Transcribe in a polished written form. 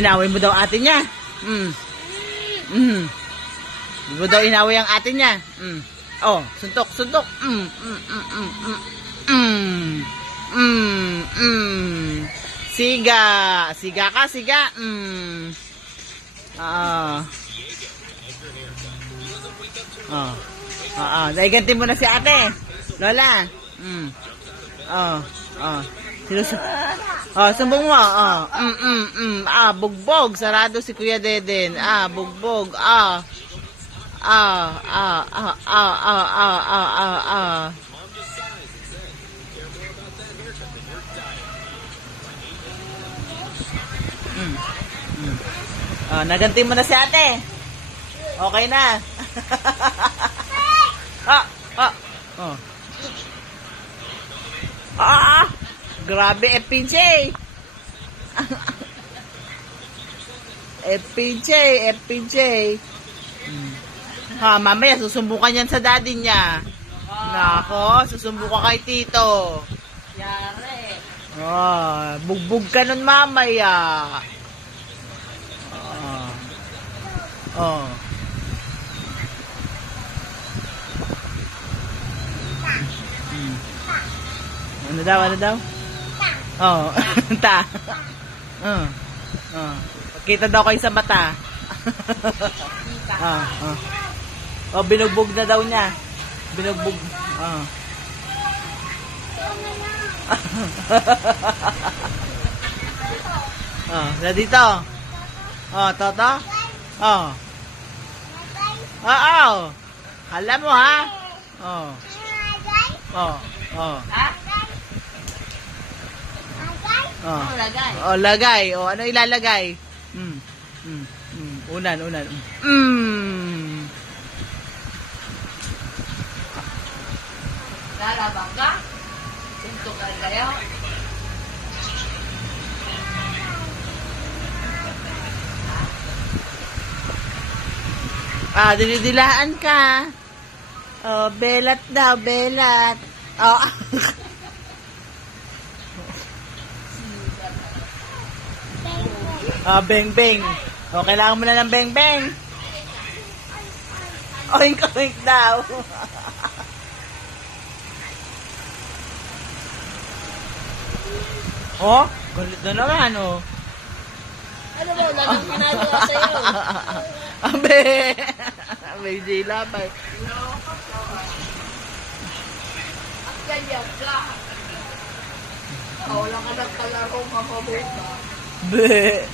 Inaway mo daw ate niya. Hindi mo daw inaway ang ate niya. Oh, suntok, suntok. Siga. Siga ka, siga. Naiganti mo na si ate. Lola. Sumbong mo. Bugbog. Sarado si Kuya Deden. Bugbog. Naganti mo na si ate. Okay na. Grabe, FPJ. FPJ. Mamaya susumbukan yan sa daddy niya. Nako, susumbukan kay tito. Yare. Bugbog ka nun mamaya. Ano daw? Ta. Kita daw kayo sa mata. Binugbog na daw niya. Binugbog. Na dito. Toto. Alam mo ha? Lagay. Ano ilalagay? Unan. Lalabang ka? Sinto ka kayo? Dinidilaan ka. Belat daw, belat. Beng. Kailangan mo na ng beng. Oink daw. Galit na naman, Ano ba? Lagang ginagawa sa'yo. Abe! May dila pa. At ganyan ka. Wala ka ng kalaro, mamabuka. Be!